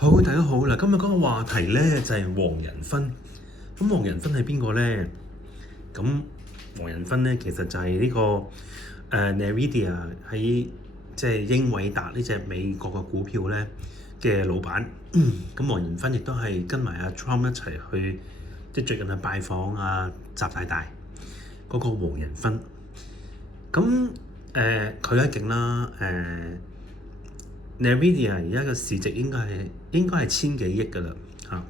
好，大家好啦！今日嗰個話題咧就係黃仁勳。咁黃仁勳係邊個咧？咁黃仁勳咧其實就係呢個Nvidia 喺即係英偉達呢隻美國嘅股票咧嘅老闆。咁黃仁勳亦都係跟埋阿 Trump 一齊去，即係最近去拜訪阿習大大嗰個黃仁勳。咁佢一勁啦Nvidia 而家嘅市值應該係千幾億㗎啦嚇，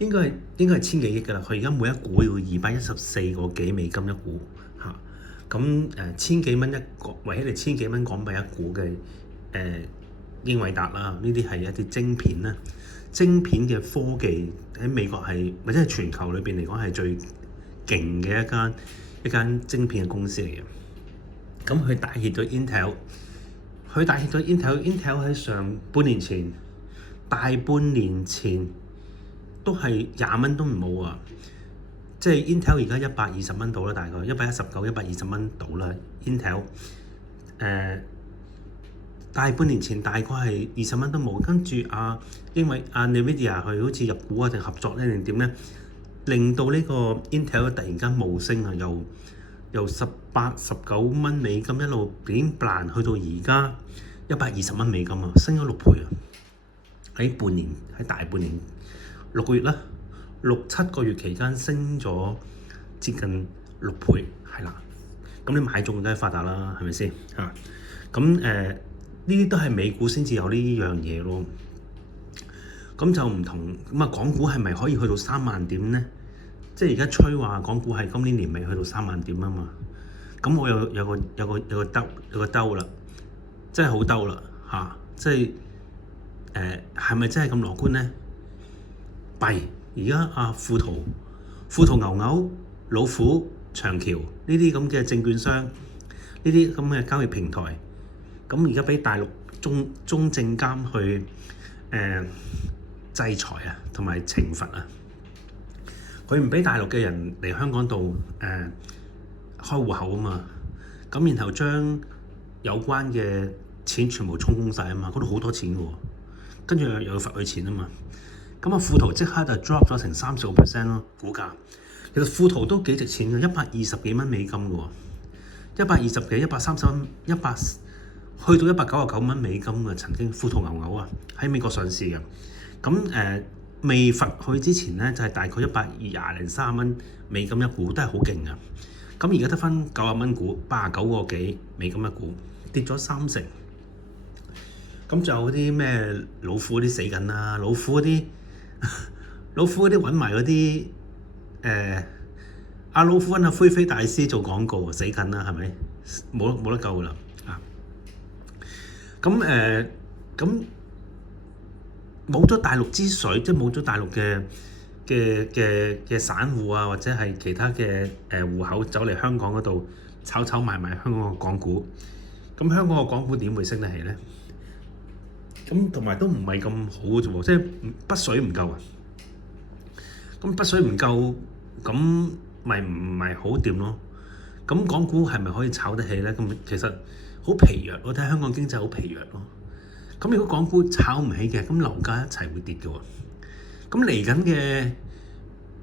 應該係千幾億㗎啦。佢而家每一股要214個幾美金一股嚇，咁千幾蚊一個，為起嚟千幾蚊港幣一股嘅英偉達啦，呢啲係一啲晶片啦，晶片嘅科技喺美國係或者係全球裏邊嚟講係最勁嘅一間晶片嘅公司嚟嘅。咁佢帶挈咗 Intel。Intel 喺上半年前、大半年前都係20蚊都唔冇啊！即係 Intel 而家120蚊到啦，大概119、120蚊到啦。Intel 大半年前大概係20蚊都冇，跟住因為Nvidia佢好似入股啊定合作咧定點咧，令到呢個 Intel 突然間冒升啊，由18、19蚊美金一路點彈去到而家120蚊美金啊，升咗6倍啊！喺大半年6個月啦，6、7個月期間升咗接近6倍，係啦。咁你買中梗係發達啦，係咪先嚇？咁呢啲都係美股先至有呢樣嘢咯。咁就唔同咁啊，港股係咪可以去到3萬點咧？即係而家吹話港股係今年年尾去到3萬點啊嘛。咁我有個兜啦，真係好兜啦嚇！即係係咪真係咁樂觀咧？弊！而家富途牛、老虎、長橋呢啲咁嘅證券商，呢啲咁嘅交易平台，咁而家俾大陸中證監去制裁啊，同埋懲罰啊！佢唔俾大陸嘅人嚟香港度開戶口啊嘛，咁然後將有關嘅錢全部充公晒啊嘛，嗰度好多錢嘅喎，跟住又要罰佢錢啊嘛，咁富途即刻就 drop 咗成30% 咯股價。其實富途都幾值錢嘅，120幾蚊美金嘅喎，120幾、130蚊、去到199蚊美金嘅曾經富途牛啊喺美國上市嘅，咁未罰佢之前咧就係大概120-130蚊美金一股，都係好勁嘅。咁而家得翻90蚊股，89個幾美金一股，跌咗30%。咁就有啲咩老虎嗰啲死緊啦，老虎嗰啲揾埋嗰啲老虎揾灰飛大師做廣告死緊啦，係咪？冇得救噶啦啊！咁冇咗大陸之水，即係冇咗大陸嘅散戶啊，或者係其他嘅戶口走嚟香港嗰度炒賣香港嘅港股，咁香港嘅港股點會升得起咧？咁同埋都唔係咁好嘅啫喎，即係北水唔夠啊！咁北水唔夠，咁咪唔係好掂咯？咁港股係咪可以炒得起咧？咁其實好疲弱，我睇香港經濟好疲弱咯。咁如果港股炒唔起嘅，咁樓價一齊會跌嘅喎。咁嚟緊嘅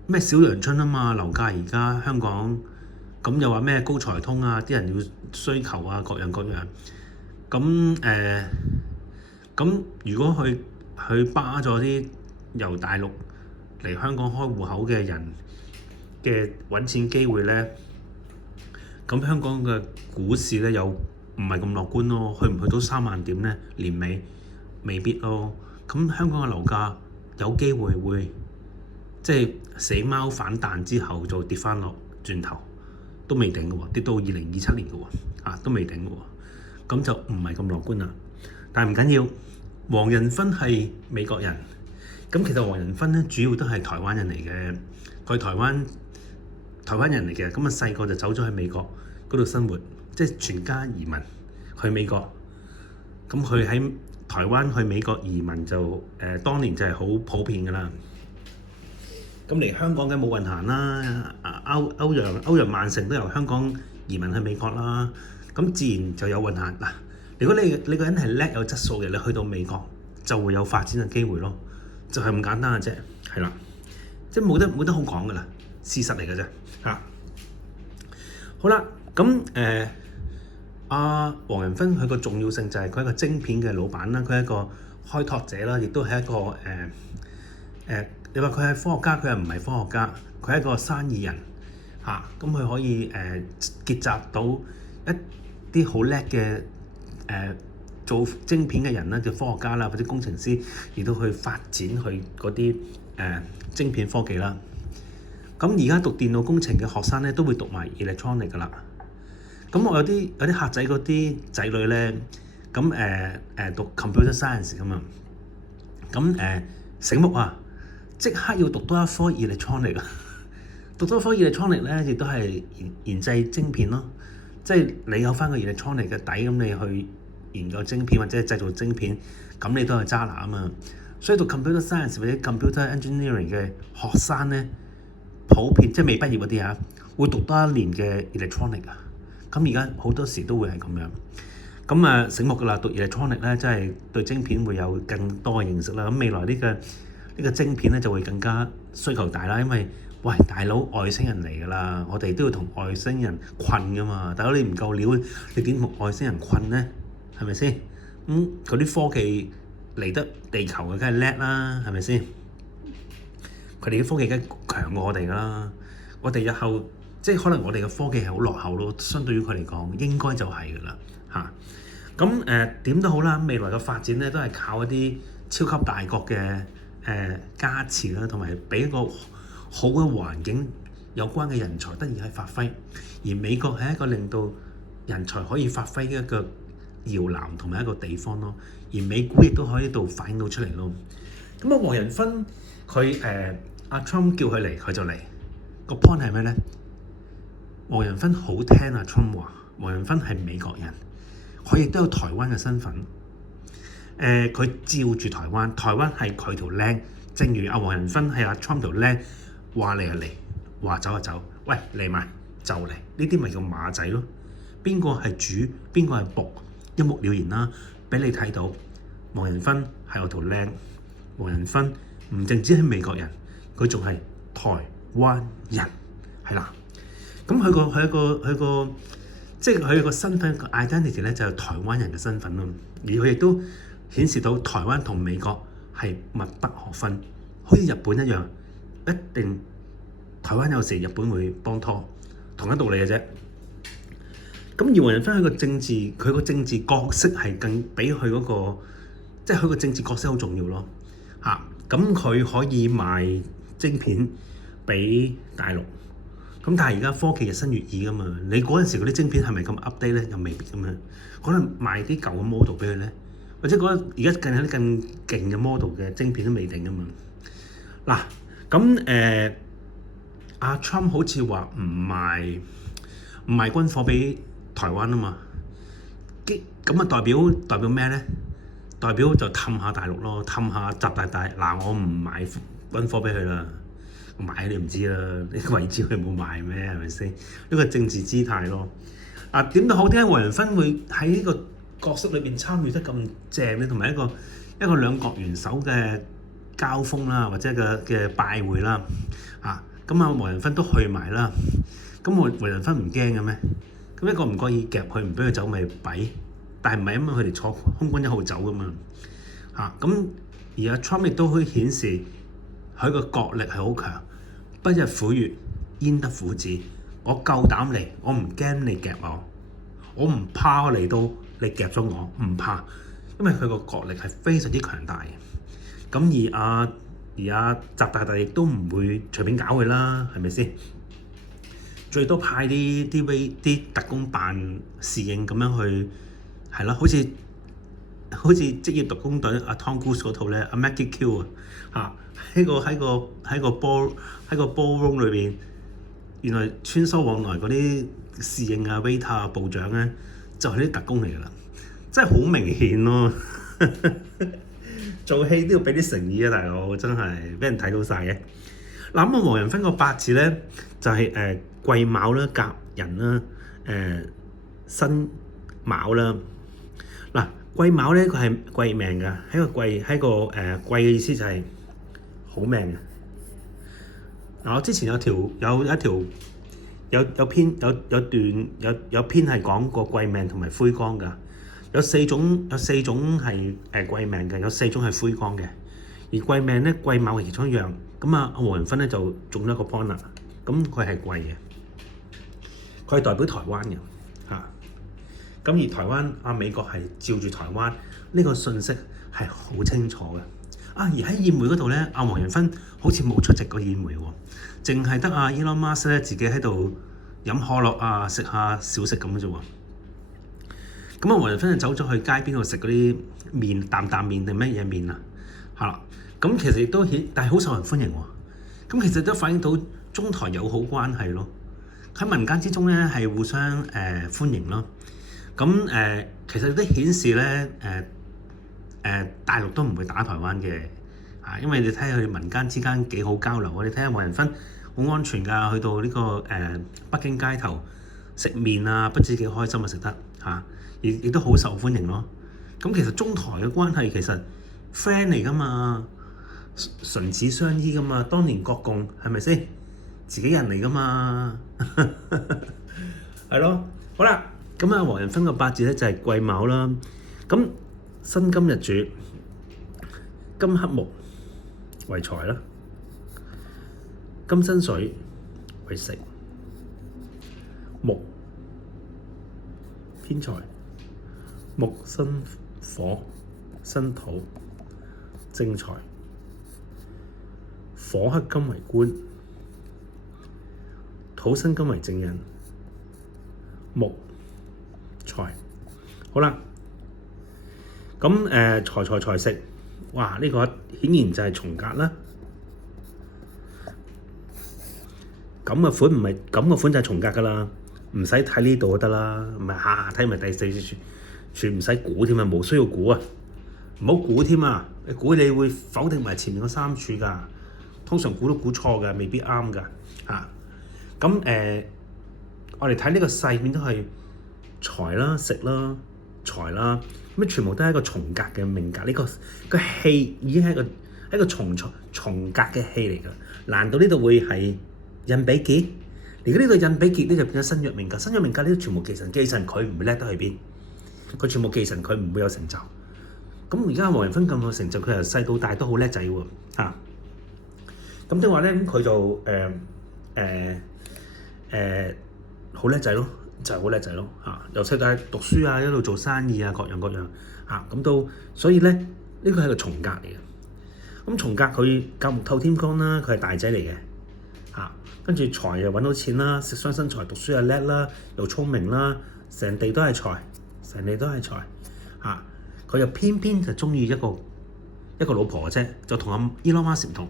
咩小陽春啊嘛，樓價而家香港咁又話咩高才通啊，啲人要需求啊，各樣。咁如果佢巴咗啲由大陸嚟香港開戶口嘅人嘅揾錢機會咧，咁香港嘅股市咧又唔係咁樂觀咯，去唔去到3萬點咧？年尾未必咯。咁香港嘅樓價有機會會即係死貓反彈之後就跌翻落轉頭，都未定嘅喎，跌到2027年嘅喎，都未定嘅喎。咁就唔係咁樂觀啦。但係唔緊要，黃仁勳係美國人。咁其實黃仁勳咧主要都係台灣人嚟嘅，佢台灣人嚟嘅。咁細個就走咗去美國嗰度生活，即係全家移民去美國。咁佢喺台灣去美國移民就當年就係好普遍㗎啦。咁嚟香港嘅冇運行啦，歐陽萬成都由香港移民去美國啦。咁自然就有運行嗱。如果你個人係叻有質素嘅，你去到美國就會有發展嘅機會咯，就係咁簡單嘅啫，係啦，即係冇得好講噶啦，事實嚟嘅啫嚇。好啦，咁阿黃仁勳佢個重要性就係佢係一個晶片嘅老闆啦，佢係一個開拓者啦，亦都係一個你話佢係科學家，佢又唔係科學家，佢係一個生意人嚇，咁佢可以結集到一啲好叻嘅做晶片嘅人啦，叫科學家啦，或者工程師，亦都去發展佢嗰啲晶片科技啦。咁而家讀電腦工程嘅學生咧，都會讀埋 electronic 噶啦。咁我有啲客仔嗰啲仔女咧，咁讀 computer science 咁啊，咁醒目啊，即刻要讀多一科 electronic 啊！讀多一科 electronic 咧，亦都係研製晶片咯。即係你有翻個 electronic 嘅底，咁你去研究晶片或者製造晶片，咁你都係渣拿啊嘛。所以讀 computer science 或者 computer engineering 嘅學生咧，普遍即係未畢業嗰啲啊，會讀多一年嘅 electronic 啊。咁而家好多時都會係咁樣。咁醒目㗎啦，讀 electronic 咧，真係對晶片會有更多嘅認識啦。咁未來呢個晶片咧就會更加需求大啦，因為喂大佬外星人嚟㗎啦，我哋都要同外星人困㗎嘛。大佬你唔夠料，你點同外星人困咧？係咪先？嗰啲科技嚟得地球嘅，梗係叻啦，係咪先？佢哋啲科技梗係強過我哋㗎啦。我哋日後即係可能我哋嘅科技係好落後咯，相對於佢嚟講，應該就係㗎啦嚇。咁點都好啦，未來嘅發展咧都係靠一啲超級大國嘅加持啦，同埋俾一個好嘅環境，有關嘅人才得以去發揮。而美國係一個令到人才可以發揮嘅一個搖籃同埋一個地方咯。而美股亦都可以度反映到出嚟咯。咁黃仁勳佢阿 Trump 叫佢嚟，佢就嚟。個 point 係咩咧？黃仁勳好聽阿 Trump 話，黃仁勳係美國人，佢亦都有台灣嘅身份。佢照住台灣，台灣係佢條靚。正如阿黃仁勳係阿 Trump 條靚，話嚟就嚟，話走就走。喂，嚟埋就嚟，呢啲咪叫馬仔咯？邊個係主，邊個係僕，一目了然啦。俾你睇到，黃仁勳係我條靚。黃仁勳唔淨止係美國人，佢仲係台灣人，係啦。咁佢個即係佢個身份個 identity 咧，就係台灣人嘅身份咯。而佢亦都顯示到台灣同美國係密不可分，好似日本一樣，一定台灣有時日本會幫拖，同一道理嘅啫。咁而黃仁勳佢個政治角色係更比佢嗰個，即係佢個政治角色好重要咯嚇。咁佢可以賣晶片俾大陸，咁但係而家科技日新月異噶嘛，你嗰陣時嗰啲晶片係咪咁 update 咧？又未必咁樣，可能賣啲舊嘅 model 俾佢咧。或者而家更有啲更勁嘅 model 嘅晶片都未定㗎嘛。嗱，咁阿 Trump 好似話唔賣軍火俾台灣啊嘛。咁啊代表咩咧？代表就氹下大陸咯，氹下習大大。嗱，我唔買軍火俾佢啦，我買你唔知啦，呢個位置佢冇賣咩？係咪先？呢個政治姿態咯。點都好，點解黃仁勳會喺呢個角色裏邊參與得咁正咧，同埋一個兩國元首嘅交鋒啦，或者嘅拜會啦，咁黃仁勳都去埋啦。咁黃仁勳唔驚嘅咩？咁一個唔覺意夾佢，唔俾佢走咪弊，但係唔係因為佢哋坐空軍1號走噶嘛咁而阿 Trump 亦都可以顯示佢個國力係好強，不日虎月焉得虎子，我夠膽嚟，我唔驚你夾我唔怕嚟到。你夾咗我唔怕，因為佢個國力係非常之強大嘅。咁而阿習大大亦都唔會隨便搞佢啦，係咪先？最多派啲特工扮侍應咁樣去，係啦，好似職業特工隊阿 Tom Cruise 嗰套咧，阿 Maggie Q 喺個 ballroom 裏邊，原來穿梭往來嗰啲侍應啊、waiter 啊、部長咧。就係啲特工嚟㗎啦，真係好明顯咯！做戲都要俾啲誠意啊，大佬真係俾人睇到晒嘅。嗱咁黃仁勳個八字咧就係癸卯啦、甲寅啦、辛卯啦。嗱癸卯咧，佢係貴命㗎，喺個貴嘅意思就係好命嘅。嗱，我之前有一條有篇係講過貴命同埋灰光㗎，有四種係貴命嘅，有4種係灰光嘅。而貴命咧，癸卯係其中一樣。咁啊，黃仁勳咧就中咗一個 point 啦。咁佢係貴嘅，佢係代表台灣嘅嚇。咁而台灣美國係照住台灣呢個信息係好清楚嘅。而喺宴會嗰度咧，黃仁勳好似冇出席過宴會喎，淨係得Elon Musk 咧自己喺度飲可樂食下小食咁嘅啫喎。咁黃仁勳就走咗去街邊度食嗰啲麵，擔麵定乜嘢麵啊？係啦，咁其實亦都但係好受人歡迎喎。咁其實都反映到中台友好關係咯。喺民間之中咧係互相歡迎咯。咁其實都顯示咧大陸都唔會打台灣嘅因為你睇下佢哋民間之間幾好交流。你睇下黃仁勳好安全㗎，去到呢個北京街頭食麵不知幾開心食得亦都好受歡迎咯。咁其實中台嘅關係其實 friend 嚟㗎嘛，唇齒相依㗎嘛，當年國共係咪先自己人嚟㗎嘛？係咯，好啦，咁黃仁勳個八字咧就係癸卯啦。咁辛金日主，金克木為財啦，金生水為食，木偏財，木生火生土正財，火克金為官，土生金為正人，木財。好啦，咁財食，哇！呢個顯然就係重格啦。咁嘅款唔係咁嘅款就係重格㗎啦，唔使睇呢度就得啦，唔係下睇埋第四處，全唔使估添啊，冇需要估啊，唔好估添啊！你估你會否定埋前面嗰3處㗎，通常估都估錯㗎，未必啱㗎嚇。咁我哋睇呢個勢面都係財啦、食啦、財啦，咁全部都係一個重格嘅命格。呢個氣已經係一個重格嘅氣嚟㗎。難道呢度會係印比劫？如果呢度印比劫呢，就變咗新約命格。新約命格呢，全部忌神，佢唔會叻得去邊？佢全部忌神，佢唔會有成就。咁而家黃仁勳咁有成就，佢由細到大都好叻仔喎嚇。咁即係話咧，咁佢就好叻仔咯，就係好叻仔咯嚇。由細到大讀書一路做生意各樣嚇，咁都所以咧呢個係個重格嚟嘅。咁重格佢甲木透天干啦，佢係大仔嚟嘅嚇。跟住財又揾到錢啦，食傷身財，讀書又叻啦，又聰明啦，成地都係財，嚇。佢又偏就中意一個老婆嘅啫，就同Elon Musk唔同。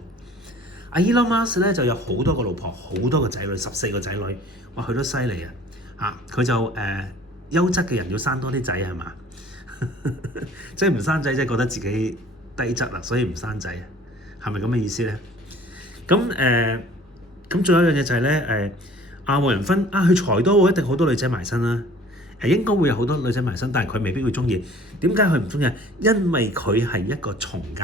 Elon Musk 咧就有好多個老婆，好多個仔女，14個仔女，哇！佢都犀利啊！佢就優質嘅人要生多啲仔係嘛？即係唔生仔，即係覺得自己低質啦，所以唔生仔，係咪咁嘅意思咧？咁仲有一樣嘢就係咧黃仁勳佢財多，一定好多女仔埋身啦。應該會有好多女仔埋身，但係佢未必會中意。點解佢唔中意？因為佢係一個重格，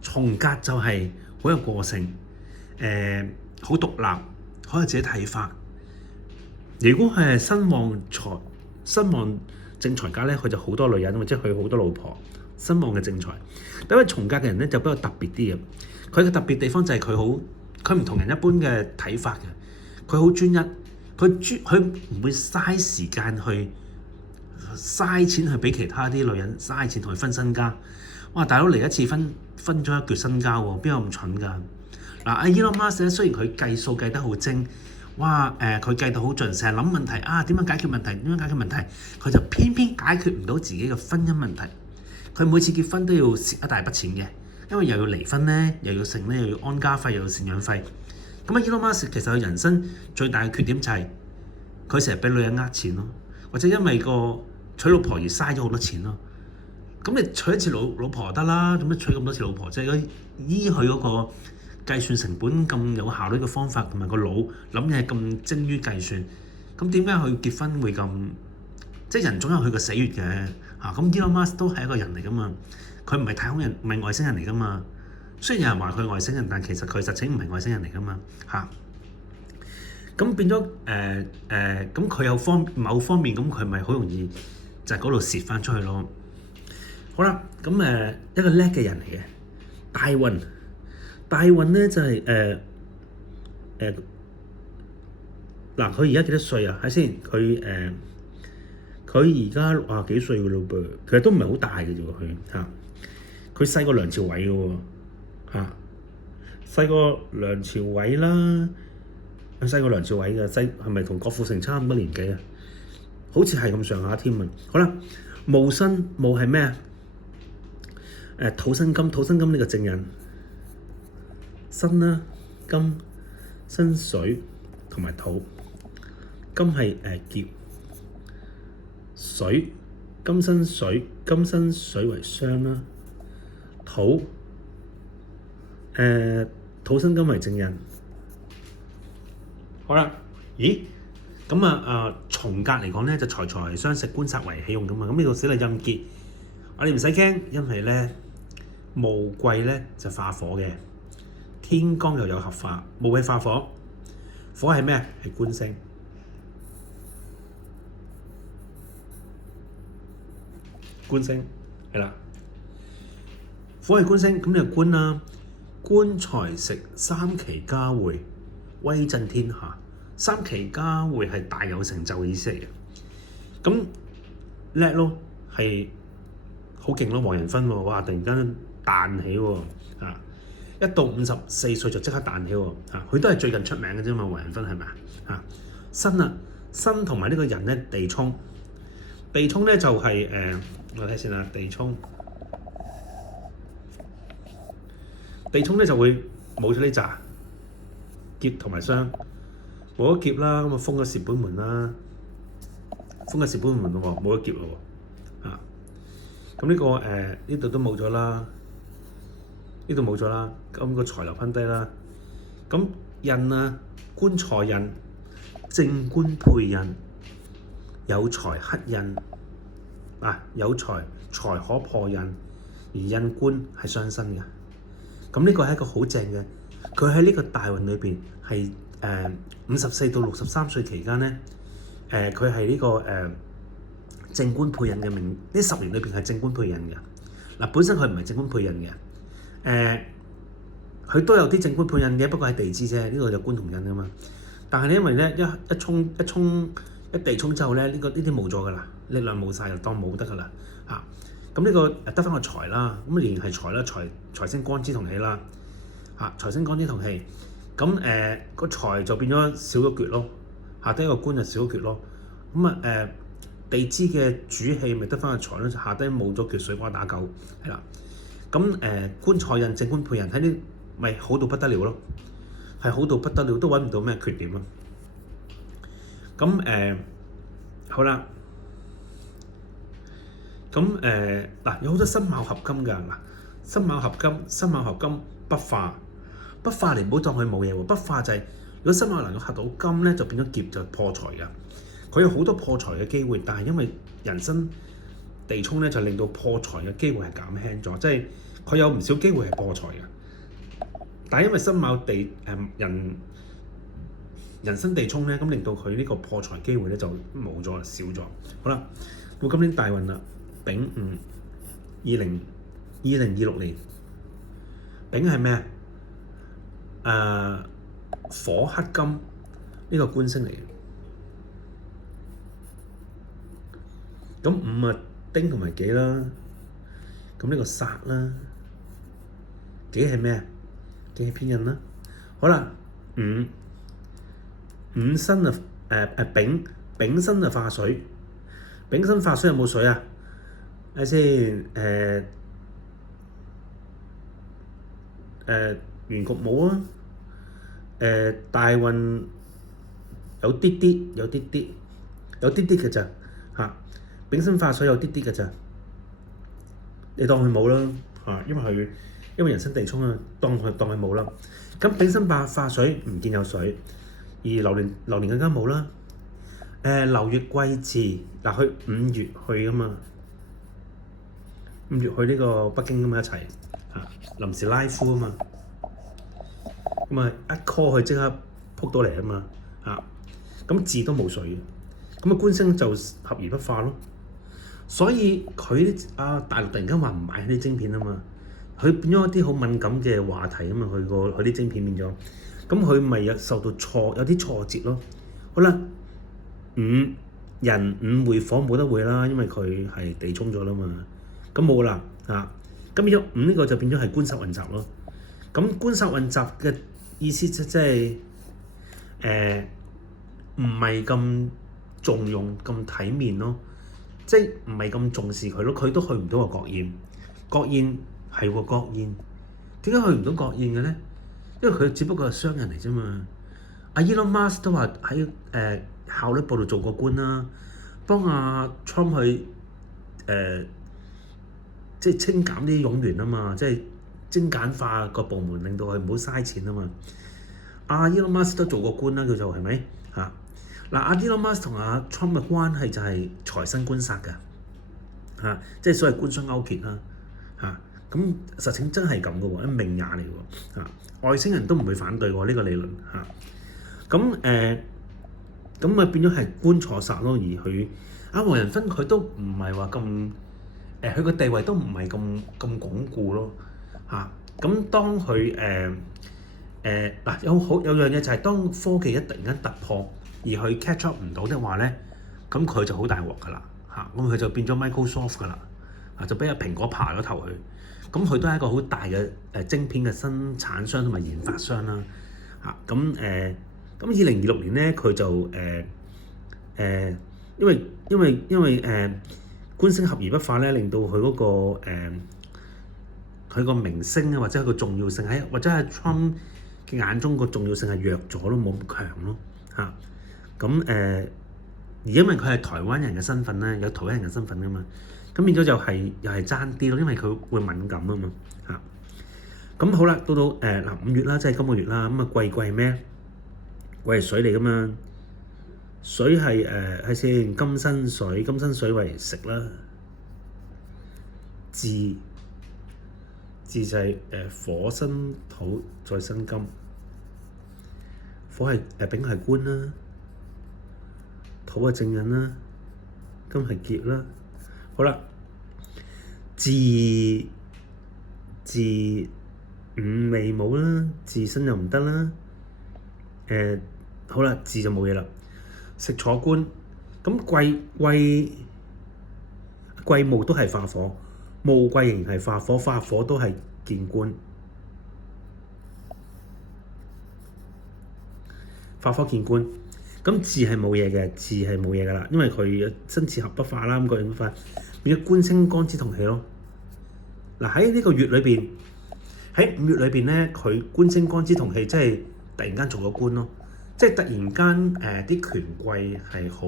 重格就係好有個性，好獨立，好有自己睇法。如果佢係身旺正財格咧，佢就好多女人，或者佢好多老婆。身旺嘅正財，因為重格嘅人咧就比較特別啲嘅。佢嘅特別地方就係佢唔同人一般嘅睇法嘅，佢好專一。佢唔會嘥時間去嘥錢去俾其他啲女人嘥錢同佢分身家。哇！大佬嚟一次分咗一橛身家喎，邊有咁蠢㗎？Elon Musk 咧，雖然佢計數計得好精，哇佢計到好盡，成日諗問題點樣解決問題，佢就偏解決唔到自己嘅婚姻問題。佢每次結婚都要蝕一大筆錢嘅，因為又要離婚咧，又要剩咧，又要安家費，又要贍養費。咁Elon Musk其實佢人生最大嘅缺點就係佢成日俾女人呃錢咯，或者因為娶老婆而嘥咗好多錢咯。咁你娶一次老婆就得啦，做咩娶咁多次老婆啫？依佢嗰個計算成本咁有效率嘅方法，同埋個腦諗嘢咁精於計算，咁點解佢結婚會咁即係人總有佢個死穴嘅嚇。咁 Elon Musk 都係一個人嚟噶嘛，佢唔係太空人，唔係外星人嚟噶嘛。雖然有人話佢外星人，但其實佢實情唔係外星人嚟噶嘛嚇。咁變咗咁佢有某方面咁佢咪好容易就係嗰度蝕翻出去咯。好啦，咁一個叻嘅人嚟嘅大運咧就係嗱，佢而家幾多歲啊？睇先，佢而家60幾歲嘅咯噃，其實都唔係好大嘅啫喎，佢嚇，佢細過梁朝偉嘅喎嚇，細過梁朝偉啦，佢細過梁朝偉嘅，係咪同郭富城差唔多年紀啊？好似係咁上下添啊！好啦，戊申係咩啊？土生金呢個正印，申啦金申水同埋土，金係劫。水金生水為雙啦，土生金為正印。好啦，咦咁從格嚟講咧就財相食，官殺為喜用咁啊。咁呢度寫嚟印結，我哋唔使驚，因為咧戊癸咧就化火嘅，天干又有合化，戊癸化火，火係咩啊？係官星。官星係啦，火係官星，咁你就官啦。官財食三奇交匯，威震天下。三奇交匯係大有成就嘅意思嚟嘅。咁叻咯，係好勁咯，黃仁勳喎，哇！突然間彈起喎，一到54歲就即刻彈起喎，佢都係最近出名嘅啫嘛，黃仁勳係咪啊？申同埋呢個人咧地沖咧就係我睇先啦，地沖咧就會冇咗呢紮劫同埋傷，冇咗劫啦，咁封咗蝕本門啦，封咗蝕本門咯喎，冇咗劫咯喎，咁呢個呢度都冇咗啦，呢度冇咗啦，咁個財流噴低啦，咁印啊，官財印，正官配印，有財克印。有財可破印，而印官係傷身嘅。咁呢個係一個好正嘅，佢喺呢個大運裏邊係54到63歲期間咧，佢係呢個正官配印嘅命，呢10年裏邊係正官配印嘅。本身佢唔係正官配印嘅，佢都有啲正官配印嘅，不過係地支啫，呢個就官同印啊嘛。但係咧，因為咧一地沖之後咧，呢啲冇咗噶啦，力量冇晒就當冇得噶啦嚇。咁呢個得翻個財啦，咁仍然係財啦，財星干支同氣啦嚇，財星干支同氣，咁個財就變咗少咗橛咯，下低個官就少咗橛咯。咁地支嘅主氣咪得翻個財咯，下低冇咗橛，水瓜打狗係啦。咁官財印正官配印，睇啲咪好到不得了咯，係好到不得了，都揾唔到咩缺點咯。咁好啦，咁有好多辛卯合金㗎。辛卯合金不化嚟，唔好當佢冇嘢喎。不化就係如果辛卯能夠合到金咧，就變咗劫，就破財㗎。佢有好多破財嘅機會，但係因為人生地沖咧，就令到破財嘅機會係減輕咗，即係佢有唔少機會係破財嘅。但係因為辛卯人生地沖咧，咁令到佢呢個破財機會咧就冇咗啦，少咗。好啦，到今年大運啦，丙午2026年，丙係咩啊？火克金呢個官星嚟嘅。咁午啊丁同埋己啦，咁呢個煞啦，己係咩啊？己係偏印啦。好啦，午申丙申化水，丙申化水有冇水啊？睇先，原局冇啊，大運有啲嘅咋嚇，丙申化水有啲嘅咋，你當佢冇啦嚇，因為人生地沖啊，當佢冇啦。咁丙申化水唔見有水。而流年更加冇啦，流月季節嗱，佢5月去噶嘛，5月去呢個北京咁嘛一齊嚇，臨時拉夫啊嘛，咁啊一 call 佢即刻撲到嚟啊嘛嚇，咁字都冇水嘅，咁啊官星就合而不化咯，所以佢大陸突然間話唔買佢啲晶片啊嘛，佢變咗一啲好敏感嘅話題啊嘛，佢啲晶片變咗，咁佢咪有受到有啲挫折咯，好啦。人五會火冇得會啦，因為佢係地沖咗啦嘛，咁冇啦嚇，咁變咗5呢個就變咗係官殺混雜咯。咁官殺混雜嘅意思即係唔係咁重用咁體面咯，即係唔係咁重視佢咯，佢都去唔到個國宴。國宴係喎國宴，點解去唔到國宴嘅咧？因為佢只不過係商人嚟啫嘛。阿 Elon Musk 都話喺效率部度做過官啦，幫阿 Trump 去即係清減啲冗員啊嘛，即係精簡化個部門，令到佢唔好嘥錢啊嘛。阿 Elon Musk 都做過官啦，叫做係咪嚇？嗱，阿 Elon Musk 同阿 Trump 嘅關係就係財生官殺㗎嚇，即係所謂官商勾結啦嚇。咁實情真係咁嘅喎，一命也嚟喎嚇，外星人都唔會反對喎呢個理論嚇。咁咪變咗係官錯殺咯，而佢黃仁勳佢都唔係話咁佢個地位都唔係咁鞏固咯嚇。咁當佢嗱有樣嘢就係當科技一突然間突破，而佢 catch up 唔到的話咧，咁佢就好大鑊㗎啦嚇。咁佢就變咗 Microsoft 㗎啦，就俾阿蘋果爬咗頭去。咁佢都係一個好大嘅晶片嘅生產商同埋研發商啦嚇。咁2026年咧，佢就因為官星合而不化咧，令到佢嗰佢個名聲啊，或者佢個重要性或者係 Trump 嘅眼中個重要性係弱咗咯，冇咁強咯嚇。咁而因為佢係台灣人嘅身份咧，有台灣人嘅身份噶嘛，咁變咗就係又係爭啲咯，因為佢會敏感啊嘛嚇。咁好啦，到5月啦，即係今個月啦，咁啊季係咩？季係水嚟噶嘛，水係係先金生水，金生水為食啦。巳就係火生土再生金，火係丙係官啦，土係正印啦，金係劫啦。好啦，巳午未冇啦，巳申又唔得啦。好啦，巳就冇嘢啦。食坐官，咁季戊都係化火，戊季仍然係化火，化火都係見官，化火見官。咁巳係冇嘢嘅，巳係冇嘢噶啦，因為佢生巳合不化啦，咁個應法變咗官星干支同氣咯。嗱喺呢個月裏邊，喺5月裏邊咧，佢官星干支同氣，即係突然間做咗官咯。即係突然間啲權貴係好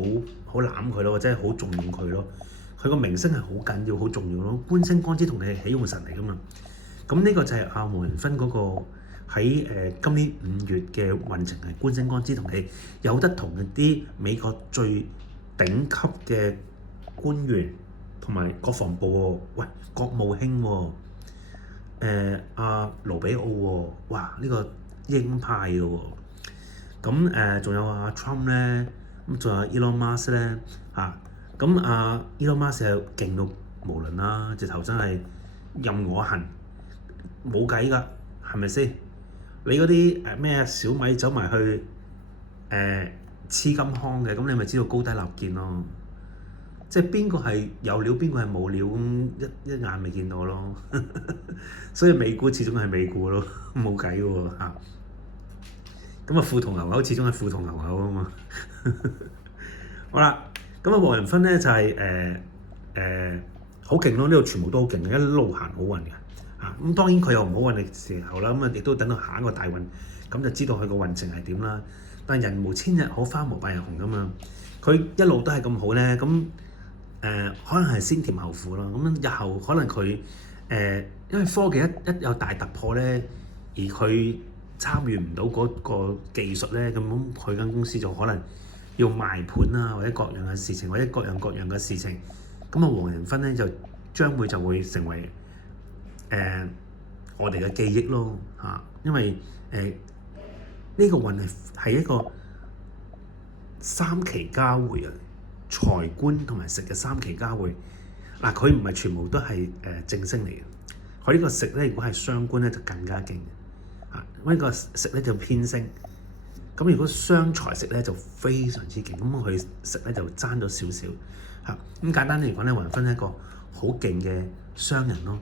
攬佢咯，或者係好重用佢咯。佢個名聲係好緊要、好重要咯。官星干支同氣係喜用神嚟噶嘛。咁呢個就係阿黃仁勳嗰個喺今年5月嘅運程係官星干支同氣，有得同啲美國最頂級嘅官員同埋國防部喎，喂國務卿喎，阿盧比奧喎，哇呢個鷹派嘅喎。咁仲有阿 Trump 咧，咁仲有 Elon Musk 咧嚇，咁阿 Elon Musk 又勁到無倫啦，直頭真係任我行，冇計㗎，係咪先？你嗰啲咩小米走埋去黐金康嘅，咁你咪知道高低立見咯。即係邊個係有料，邊個係冇料，咁一眼咪見到咯。所以美股始終係美股咯，冇計嘅喎嚇。咁啊，富同牛牛始終係富同牛牛啊嘛。好啦，咁啊，黃仁勳咧就係好勁咯，呢度全部都好勁嘅，一路行好運嘅嚇。咁當然佢有唔好運嘅時候啦，咁啊亦都等到下一個大運，咁就知道佢個運程係點啦。但係人無千日好，花無百日紅噶嘛。佢一路都係咁好咧，咁可能係先甜後苦咯。咁日後可能佢因為科技一有大突破咧，而佢參與唔到嗰個技術咧，咁佢間公司就可能要賣盤啊，或者各樣嘅事情，或者各樣嘅事情，咁啊黃仁勳咧就將會成為我哋嘅記憶咯嚇，因為呢個運係一個三奇交匯啊，財官同埋食嘅三奇交匯。嗱，佢唔係全部都係正星嚟嘅，佢呢個食咧，如果係雙官咧就更加勁啊！呢個食咧就偏星，咁如果雙財食咧就非常之勁，咁佢食咧就爭咗少少嚇。咁簡單嚟講咧，黃仁勳係一個好勁嘅商人咯，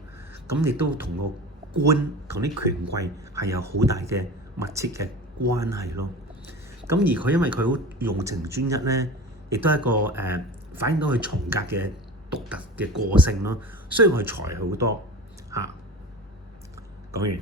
咁亦都同個官同啲權貴係有好大嘅密切嘅關係咯。咁而佢因為佢好用情專一咧，亦都係一個反映到佢重格嘅獨特嘅個性咯。雖然佢財好多嚇，講完。